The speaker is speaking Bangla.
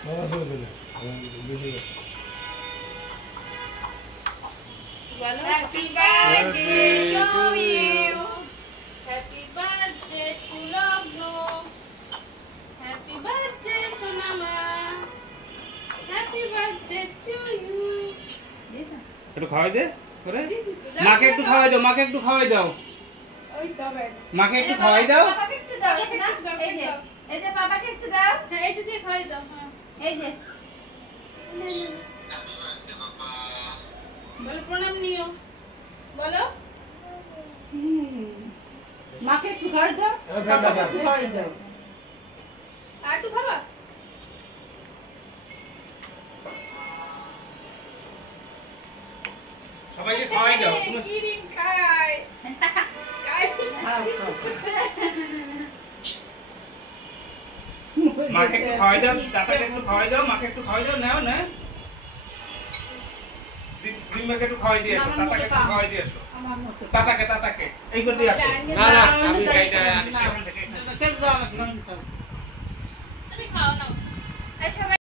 Happy birthday to you. Happy birthday to Logno. Happy birthday Sonama. Happy birthday to you. একটু খাওয়াই দে করে মাকে একটু খাওয়াই দাও মাকে একটু খাওয়াই দাও ওই সবে মাকে একটু খাওয়াই দাও পাপাকে একটু দাও না এই যে পাপাকে একটু দাও হ্যাঁ এইটা দিয়ে খাওয়াই দাও হ্যাঁ এই যে বলো প্রণাম নিও বলো মাকে একটু খাওয়াই দাও পাপাকে একটু খাওয়াই দাও আর একটু খাবা সবাইকে খাওয়াই দাও তুমি কি দিন খাই খাই মাকে একটু খাওয়াই দাও চাচাকে একটু খাওয়াই দাও মাকে একটু খাওয়াই দাও নাও না দিদিমাকে একটু খাওয়াই দিয়ে এসো তাতাকে একটু খাওয়াই দিয়ে এসো তাতাকে এই করে দিয়ে আসো না না আমি খাইটা আনিছি কেন যাও না